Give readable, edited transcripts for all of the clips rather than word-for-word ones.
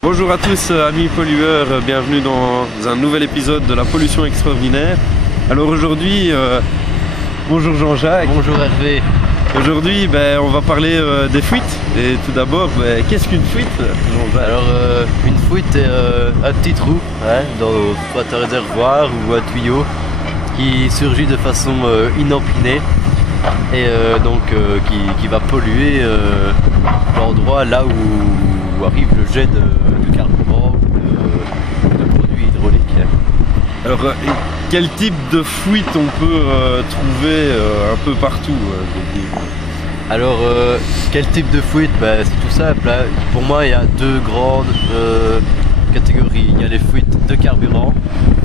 Bonjour à tous amis pollueurs, bienvenue dans un nouvel épisode de la pollution extraordinaire. Alors aujourd'hui, bonjour Jean-Jacques. Bonjour Hervé. Aujourd'hui on va parler des fuites. Et tout d'abord, qu'est-ce qu'une fuite, Jean-Jacques? Alors une fuite est un petit trou dans soit un réservoir ou un tuyau qui surgit de façon inopinée et qui va polluer l'endroit là où arrive le jet de carburant ou de produits hydrauliques. Alors quel type de fuite on peut trouver un peu partout Alors quel type de fuite? C'est tout simple, hein. Pour moi il y a deux grandes catégories. Il y a les fuites de carburant,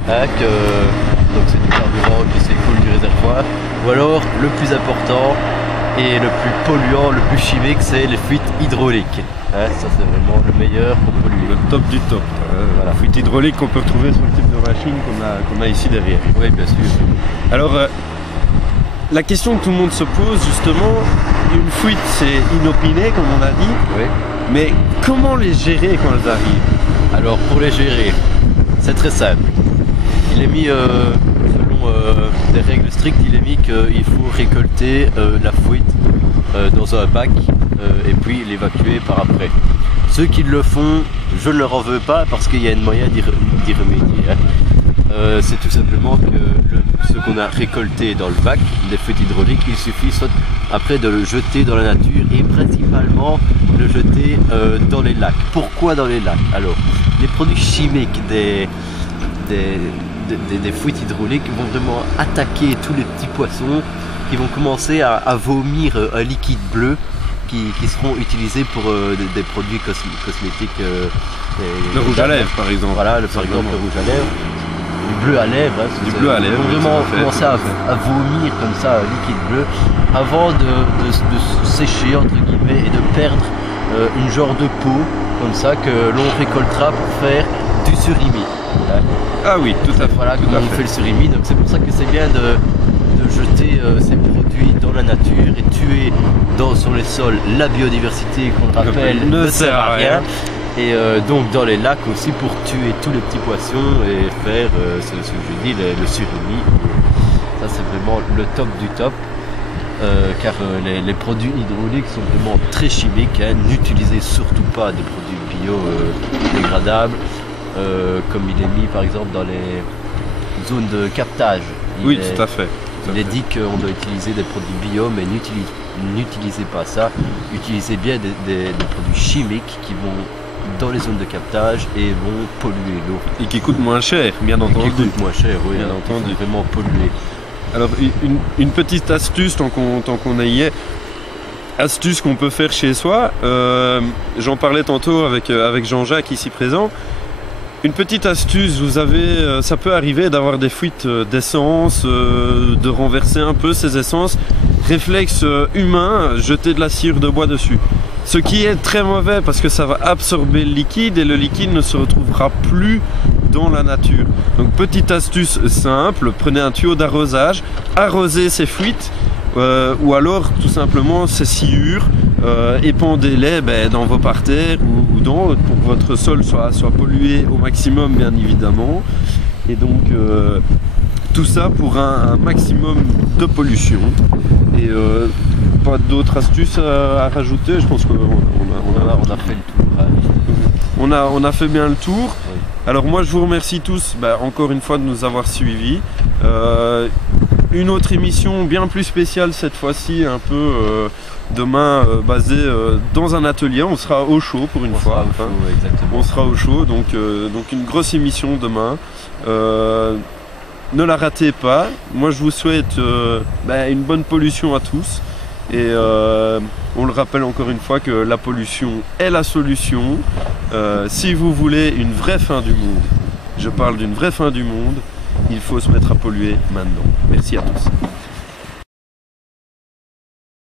donc c'est du carburant qui s'écoule du réservoir, ou alors le plus important et le plus polluant, le plus chimique, c'est les fuites hydrauliques. Ça c'est vraiment le meilleur pour polluer. Le top du top. La fuite hydraulique qu'on peut retrouver sur le type de machine qu'on a ici derrière. Oui, bien sûr. Alors la question que tout le monde se pose justement, une fuite c'est inopiné comme on a dit, Oui. mais comment les gérer quand elles arrivent? Alors pour les gérer, c'est très simple. Il est mis, selon des règles strictes, il est mis qu'il faut récolter la fuite dans un bac et puis l'évacuer par après. Ceux qui le font, je ne leur en veux pas parce qu'il y a une moyen d'y remédier. C'est tout simplement que ce qu'on a récolté dans le bac, des fuites hydrauliques, il suffit soit après de le jeter dans la nature et principalement le jeter dans les lacs. Pourquoi dans les lacs? Alors, les produits chimiques des fuites hydrauliques vont vraiment attaquer tous les petits poissons qui vont commencer à vomir un liquide bleu qui seront utilisés pour des produits cosmétiques. Le rouge à lèvres par exemple. Voilà, par exemple le rouge à lèvres. Du bleu à lèvres. Du bleu à lèvres. Ils vont vraiment commencer à vomir comme ça un liquide bleu avant de sécher entre guillemets et de perdre une genre de peau comme ça que l'on récoltera pour faire du surimi. Ah oui, tout à fait. Voilà comment on fait le surimi. Donc c'est pour ça que c'est bien de jeter ces produits dans la nature et tuer sur les sols la biodiversité qu'on le rappelle ne sert à rien. Et donc dans les lacs aussi pour tuer tous les petits poissons et faire ce que je dis, le surimi. Ça c'est vraiment le top du top. Car les produits hydrauliques sont vraiment très chimiques. N'utilisez surtout pas des produits biodégradables comme il est mis par exemple dans les zones de captage. Oui, tout à fait. Il est dit qu'on doit utiliser des produits bio, mais n'utilisez pas ça. Utilisez bien des produits chimiques qui vont dans les zones de captage et vont polluer l'eau. Et qui coûtent moins cher, bien entendu. Qui coûtent moins cher, oui, bien entendu. Vraiment polluer. Alors une petite astuce tant qu'on y est, astuce qu'on peut faire chez soi. J'en parlais tantôt avec Jean-Jacques ici présent. Une petite astuce, ça peut arriver d'avoir des fuites d'essence, de renverser un peu ces essences. Réflexe humain, jeter de la sciure de bois dessus. Ce qui est très mauvais parce que ça va absorber le liquide et le liquide ne se retrouvera plus dans la nature. Donc petite astuce simple, prenez un tuyau d'arrosage, arrosez ces fuites ou alors tout simplement ces sciures, épandez-les dans vos parterres ou dans pour que votre sol soit pollué au maximum bien évidemment. Et donc tout ça pour un maximum de pollution. Et pas d'autres astuces à rajouter, je pense qu'on a fait le tour. On a fait bien le tour. Oui. Alors moi je vous remercie tous encore une fois de nous avoir suivis. Une autre émission bien plus spéciale cette fois-ci, un peu demain basée dans un atelier. On sera au chaud pour une fois. Exactement. On sera au chaud, donc une grosse émission demain. Ne la ratez pas. Moi je vous souhaite une bonne pollution à tous. Et on le rappelle encore une fois que la pollution est la solution. Si vous voulez une vraie fin du monde, je parle d'une vraie fin du monde, il faut se mettre à polluer maintenant. Merci à tous.